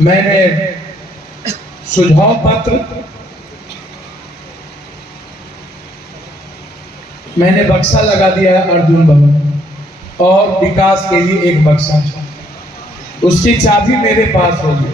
मैंने सुझाव पत्र, मैंने बक्सा लगा दिया है अर्जुन भवन और विकास के लिए एक बक्सा, उसकी चाबी मेरे पास होगी,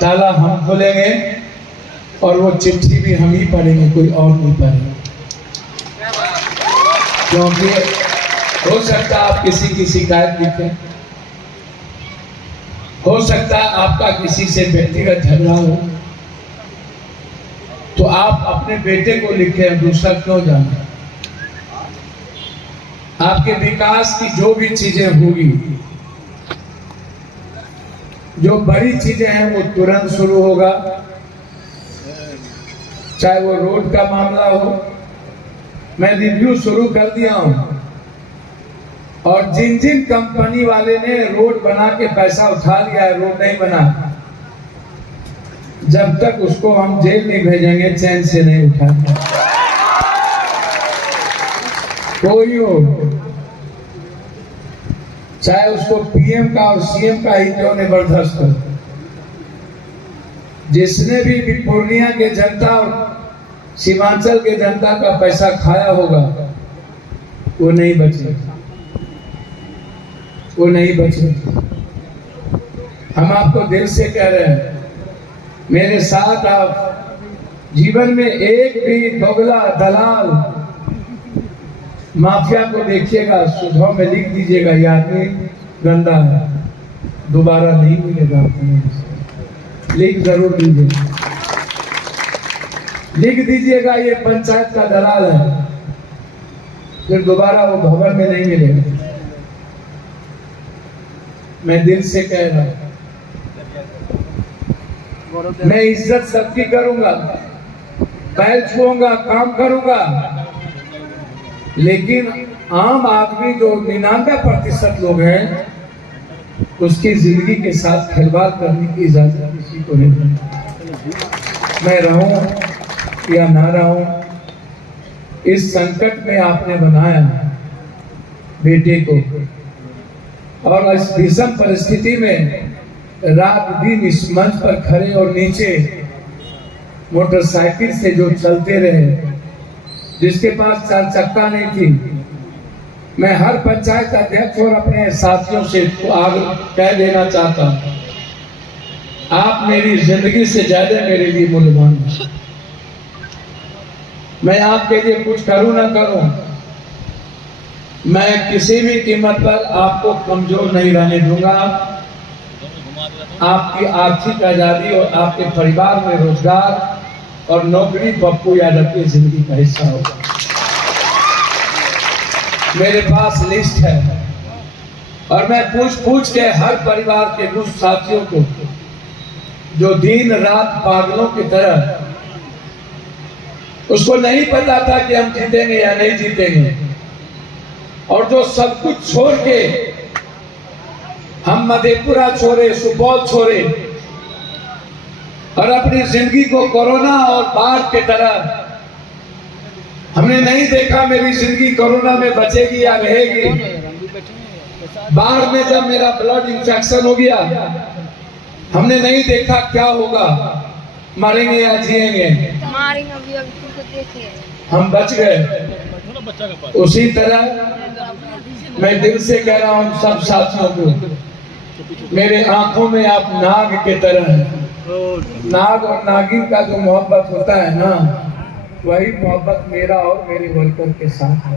ताला हम खोलेंगे और वो चिट्ठी भी हम ही पढ़ेंगे, कोई और नहीं पढ़ेगा। क्योंकि हो सकता है आप किसी की शिकायत लिखें, हो सकता है आपका किसी से व्यक्तिगत झगड़ा हो, तो आप अपने बेटे को लिखें, दूसरा क्यों जाने। आपके विकास की जो भी चीजें होगी, जो बड़ी चीजें हैं वो तुरंत शुरू होगा, चाहे वो रोड का मामला हो। मैं रिव्यू शुरू कर दिया हूं, और जिन जिन कंपनी वाले ने रोड बना के पैसा उठा लिया है, रोड नहीं बना, जब तक उसको हम जेल नहीं भेजेंगे चैन से नहीं उठाएंगे। कोई हो, चाहे उसको पीएम का और सीएम का ही क्यों नहीं बर्दाश्त हो, जिसने भी पूर्णिया के जनता और सीमांचल के जनता का पैसा खाया होगा वो नहीं बचे, वो नहीं बचे। हम आपको दिल से कह रहे हैं, मेरे साथ आप जीवन में एक भी दोगला दलाल माफिया को देखिएगा, सुझाव में लिख दीजिएगा ये आदमी गंदा है, दोबारा नहीं मिलेगा आपको, लिख जरूर दीजिएगा, लिख दीजिएगा ये पंचायत का दलाल है, फिर दोबारा वो भवन में नहीं मिलेगा। मैं दिल से कह रहा हूं, मैं इज्जत सबकी करूंगा, पैर छूऊंगा, काम करूंगा, लेकिन आम आदमी जो 99% लोग हैं, उसकी जिंदगी के साथ खिलवाड़ करने की इजाजत किसी को नहीं है। मैं रहूं या ना रहूं, इस संकट में आपने बनाया बेटे को, और इस भीषण परिस्थिति में रात दिन इस मंच पर खड़े और नीचे मोटरसाइकिल से जो चलते रहे, जिसके पास 4 चक्का नहीं थी, मैं हर पंचायत अध्यक्ष और अपने साथियों से आगे कह देना चाहता हूं, आप मेरी जिंदगी से ज्यादा मेरे लिए मूल्यवान हैं। मैं आपके लिए कुछ करूं ना करूं, मैं किसी भी कीमत पर आपको कमजोर नहीं रहने दूंगा। आपकी आर्थिक आजादी और आपके परिवार में रोजगार और नौकरी पप्पू यादव की जिंदगी का हिस्सा होगा। मेरे पास लिस्ट है, और मैं पूछ के हर परिवार के कुछ साथियों को जो दिन रात पागलों की तरह, उसको नहीं पता था कि हम जीतेंगे या नहीं जीतेंगे, और जो सब कुछ छोड़ के हम मधेपुरा छोड़े, सुपौल छोड़े, और अपनी जिंदगी को कोरोना और बाढ़ के तरह, हमने नहीं देखा मेरी जिंदगी कोरोना में बचेगी या रहेगी। बाढ़ में जब मेरा ब्लड इंफेक्शन हो गया, हमने नहीं देखा क्या होगा, मरेंगे या जिएंगे, हम बच गए। उसी तरह मैं दिल से कह रहा हूं सब साथियों को, मेरे आंखों में आप नाग के तरह हैं। नाग और नागिन का जो मोहब्बत होता है ना, वही मोहब्बत मेरा और मेरे वर्कर के साथ है।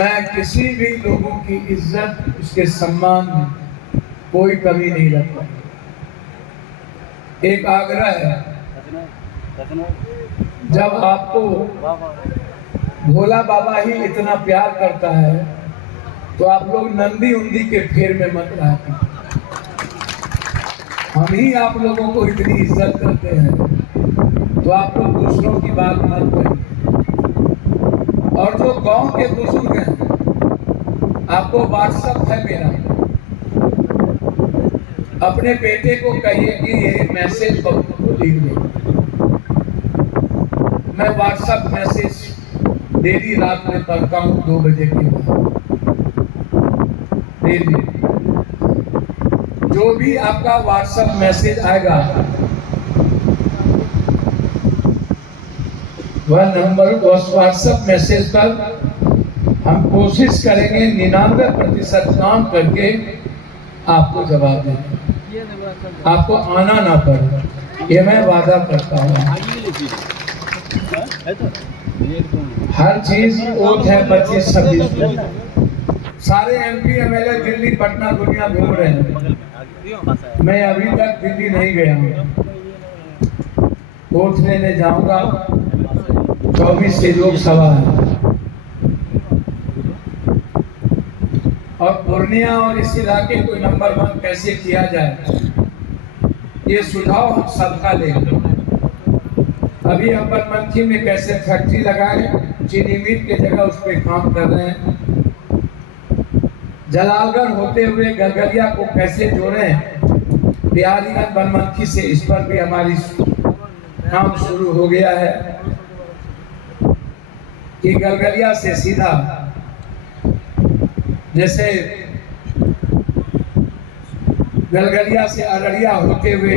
मैं किसी भी लोगों की इज्जत, उसके सम्मान में कोई कमी नहीं रखता। एक आग्रह है, जब आपको भोला बाबा ही इतना प्यार करता है, तो आप लोग नंदी उंदी के फेर में मत रहते। हम ही आप लोगों को इतनी इज्जत करते हैं, तो आप लोग दूसरों की बात मत करिए। और जो गांव के बुजुर्ग हैं, आपको व्हाट्सएप है मेरा, अपने बेटे को कहिए कि ये मैसेज को लिख दे। मैं व्हाट्सएप मैसेज डेली रात में पढ़ता हूँ 2 बजे के बाद, डेली। जो भी आपका व्हाट्सएप मैसेज आएगा वह नंबर व्हाट्सएप मैसेज पर हम कोशिश करेंगे 99% काम करके आपको जवाब दें, आपको आना ना पड़े, ये मैं वादा करता हूँ। हर चीज ओथ है 25-26। सारे MP MLA दिल्ली पटना दुनिया घूम रहे हैं, मैं अभी तक दिल्ली नहीं गया हूँ। वोट लेने जाऊंगा, 24 से लोकसभा है और पूर्णिया और इस इलाके को नंबर 1 कैसे किया जाए, ये सुझाव हम सबका लेंगे। अभी हम बनमनखी में कैसे फैक्ट्री लगाए, चीनी मिल की जगह उस पर काम कर रहे हैं। जलालगढ़ होते हुए गलगलिया को कैसे जोड़े बिहारीगंज बनमनखी से, इस पर भी हमारी काम शुरू हो गया है कि गलगलिया से सीधा जैसे गलगलिया से अररिया होते हुए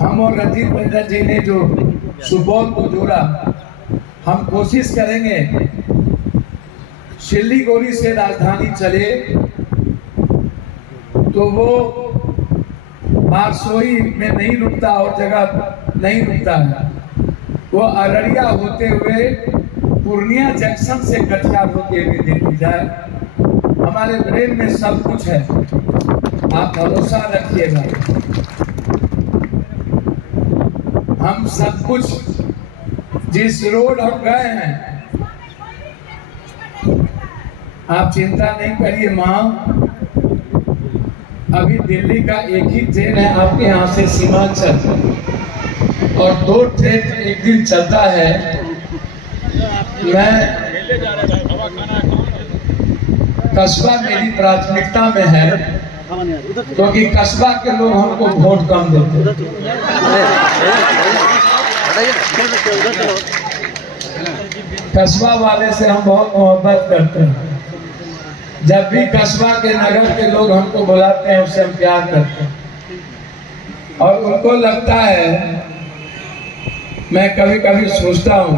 हम और रंजीत रंजन जी ने जो सुपौल को जोड़ा, हम कोशिश करेंगे सिल्लीगुड़ी से राजधानी चले तो वो बारसोई में नहीं रुकता और जगह नहीं रुकता है, वो अररिया होते हुए पूर्णिया जंक्शन से कटिहार होते हुए दिल्ली जाए। हमारे ब्रेन में सब कुछ है, आप भरोसा रखिएगा। हम सब कुछ जिस रोड हम गए हैं, आप चिंता नहीं करिए माँ, अभी दिल्ली का एक ही ट्रेन है आपके यहाँ से सीमांचल, और 2 ट्रेन एक दिन चलता है। मैं कस्बा मेरी प्राथमिकता में है, क्योंकि कस्बा के लोग हमको वोट कम देते हैं। कस्बा वाले से हम बहुत मोहब्बत करते हैं। जब भी कस्बा के नगर के लोग हमको बुलाते हैं, उससे हम प्यार करते हैं। और उनको लगता है, मैं कभी कभी सोचता हूँ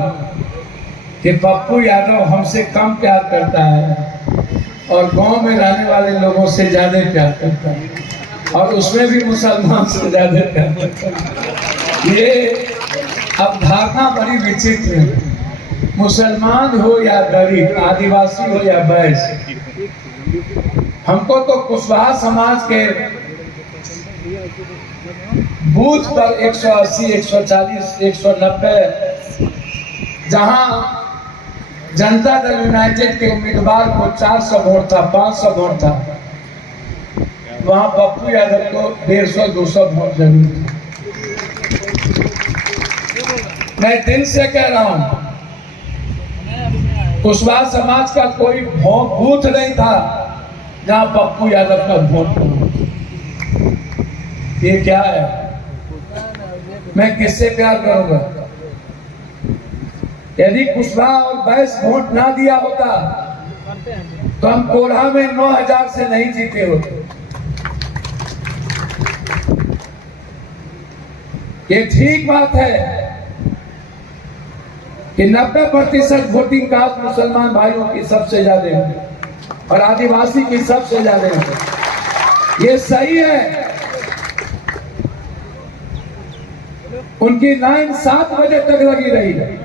कि पप्पू यादव हमसे कम प्यार करता है और गांव में रहने वाले लोगों से ज्यादा प्यार करता है, और उसमें भी मुसलमान से ज्यादा प्यार करता है। ये अवधारणा बड़ी विचित्र है। मुसलमान हो या दलित, आदिवासी हो या वैश्य, हमको तो कुशवाहा समाज के बूथ पर 180, 140, 190, जहां जनता दल यूनाइटेड के उम्मीदवार को 400 वोट था, 500 वोट था, वहां पप्पू यादव को 150-200 वोट जरूर था। मैं दिल से कह रहा हूं, कुशवाहा समाज का कोई बूथ नहीं था जहां पप्पू यादव का वोट था। ये क्या है? मैं किससे प्यार करूंगा? यदि कुशवाहा और वैश्य वोट ना दिया होता तो हम कोढ़ा में 9000 से नहीं जीते होते। ये ठीक बात है कि 90% वोटिंग कास्ट मुसलमान भाइयों की सबसे ज्यादा है और आदिवासी की सबसे ज्यादा है। ये सही है। उनकी लाइन 7 बजे तक लगी रही है।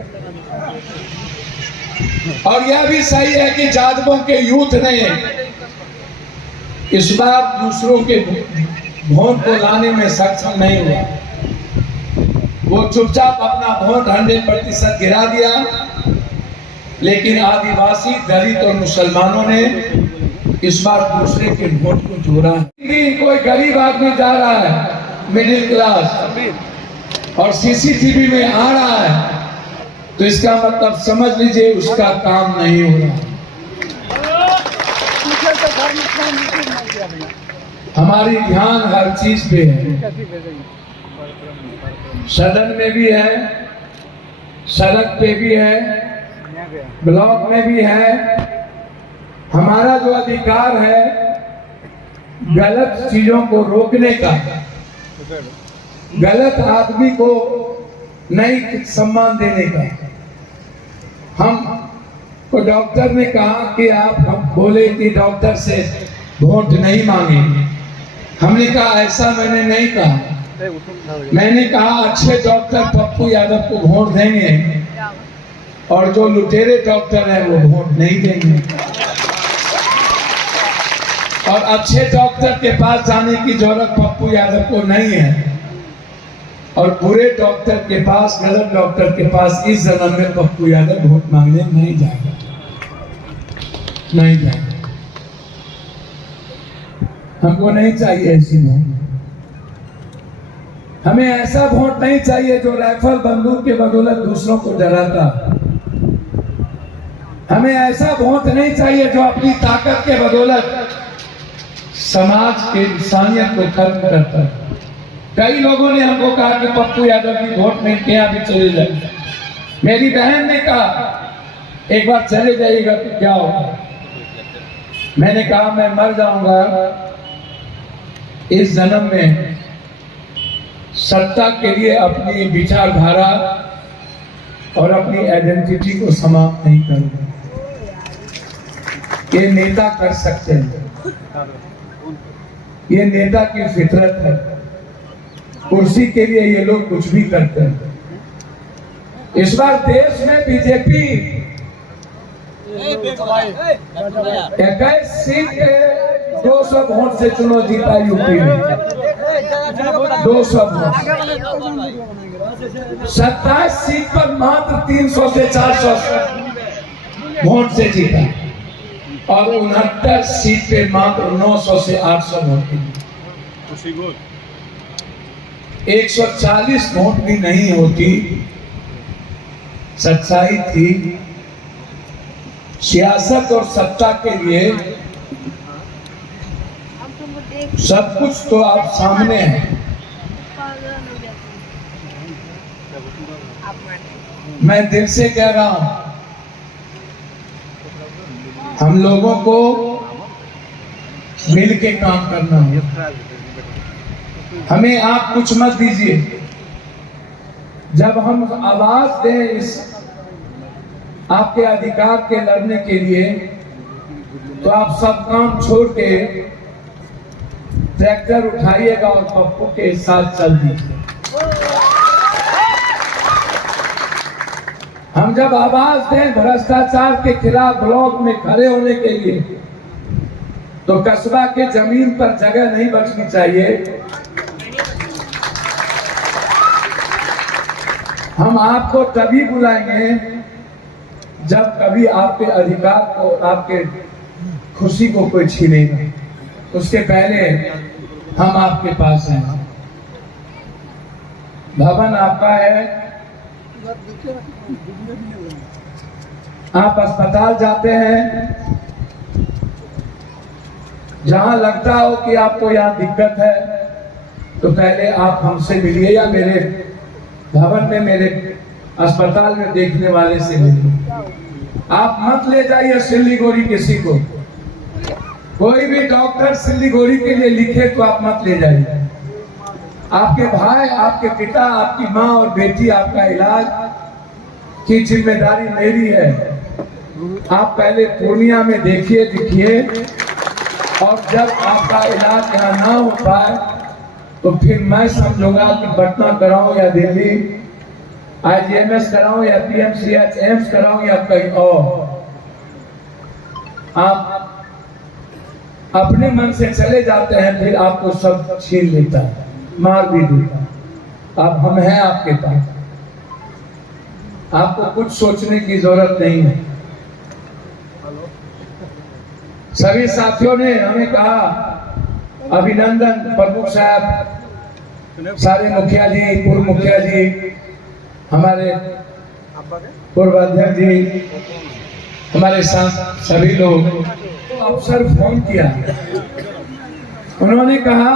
और यह भी सही है कि जादवों के यूथ ने इस बार दूसरों के वोट को लाने में सक्षम नहीं हुआ। वो चुपचाप अपना वोट 100% गिरा दिया, लेकिन आदिवासी, दलित और मुसलमानों ने इस बार दूसरे के वोट को जोड़ा। कोई गरीब आदमी जा रहा है मिडिल क्लास और CCTV में आ रहा है, तो इसका मतलब समझ लीजिए उसका काम नहीं हो रहा। हमारी ध्यान हर चीज पे है, सदन में भी है, सड़क पे भी है, ब्लॉक में भी है। हमारा जो अधिकार है गलत चीजों को रोकने का, गलत आदमी को नहीं सम्मान देने का। हम को डॉक्टर ने कहा कि हम बोले कि डॉक्टर से वोट नहीं मांगेंगे। हमने कहा ऐसा मैंने नहीं कहा। मैंने कहा अच्छे डॉक्टर पप्पू यादव को वोट देंगे और जो लुटेरे डॉक्टर हैं वो वोट नहीं देंगे। और अच्छे डॉक्टर के पास जाने की जरूरत पप्पू यादव को नहीं है और बुरे डॉक्टर के पास, गलत डॉक्टर के पास इस जन्म में पप्पू यादव वोट मांगने नहीं जाएगा, नहीं जाएगा। हमको नहीं चाहिए ऐसी वोट। हमें ऐसा वोट नहीं चाहिए जो राइफल बंदूक के बदौलत दूसरों को डराता। हमें ऐसा वोट नहीं चाहिए जो अपनी ताकत के बदौलत समाज के इंसानियत को खत्म करता है। कई लोगों ने हमको कहा कि पप्पू यादव की वोट में क्या भी चले जाए। मेरी बहन ने कहा एक बार चले जाइएगा तो क्या होगा। मैंने कहा मैं मर जाऊंगा, इस जन्म में सत्ता के लिए अपनी विचारधारा और अपनी आइडेंटिटी को समाप्त नहीं करूंगा। ये नेता कर सकते हैं, ये नेता की फितरत है। कुर्सी के लिए ये लोग कुछ भी करते हैं। इस बार देश में बीजेपी 21 सीट के 200 वोट से चुनाव जीता यूपी में। 200 वोट, 27 सीट पर मात्र 300 से 400 वोट से जीता और 69 सीट पे मात्र 900 से 800 वोट। 140 वोट भी नहीं होती। सच्चाई थी सियासत और सत्ता के लिए सब कुछ तो आप सामने है। मैं दिल से कह रहा हूं, हम लोगों को मिल के काम करना है। हमें आप कुछ मत दीजिए। जब हम आवाज दें इस आपके अधिकार के लड़ने के लिए, तो आप सब काम छोड़ के ट्रैक्टर उठाइएगा और पप्पू के साथ चल दीजिए। हम जब आवाज दें भ्रष्टाचार के खिलाफ ब्लॉक में खड़े होने के लिए, तो कस्बा के जमीन पर जगह नहीं बचनी चाहिए। हम आपको तभी बुलाएंगे जब कभी आपके अधिकार को, आपके खुशी को कोई छीनेगा। उसके पहले हम आपके पास हैं। भवन आपका है। आप अस्पताल जाते हैं, जहां लगता हो कि आपको यहाँ दिक्कत है, तो पहले आप हमसे मिलिए या मेरे भवन में, मेरे अस्पताल में देखने वाले से मिलिए। आप मत ले जाइए सिल्लीगुड़ी किसी को। कोई भी डॉक्टर सिल्लीगुड़ी के लिए लिखे तो आप मत ले जाइए। आपके भाई, आपके पिता, आपकी माँ और बेटी, आपका इलाज की जिम्मेदारी मेरी है। आप पहले पूर्णिया में देखिए, दिखिए, और जब आपका इलाज यहाँ ना हो पाए तो फिर मैं समझूंगा कि पटना कराऊं या दिल्ली IGMS कराऊं या PMCH एम्स कराऊं या कहीं और। आप अपने मन से चले जाते हैं, फिर आपको सब छीन लेता है, मार भी देता है। अब हम हैं आपके पास, आपको कुछ सोचने की जरूरत नहीं है। सभी साथियों ने हमें कहा अभिनंदन प्रमुख साहब, सारे मुखिया जी, पूर्व मुखिया जी, हमारे पूर्व अध्यक्ष जी, हमारे साथ सभी लोग। तो अफसर फोन किया, उन्होंने कहा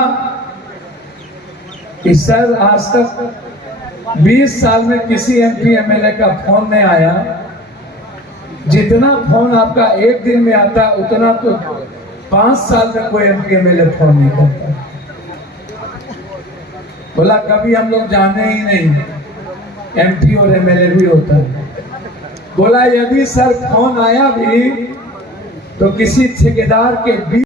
कि सर आज तक 20 साल में किसी MP MLA का फोन नहीं आया। जितना फोन आपका एक दिन में आता उतना तो 5 साल तक कोई MP MLA फोन नहीं करता। बोला कभी हम लोग जाने ही नहीं, MP और MLA भी होता है। बोला यदि सर फोन आया भी तो किसी ठेकेदार के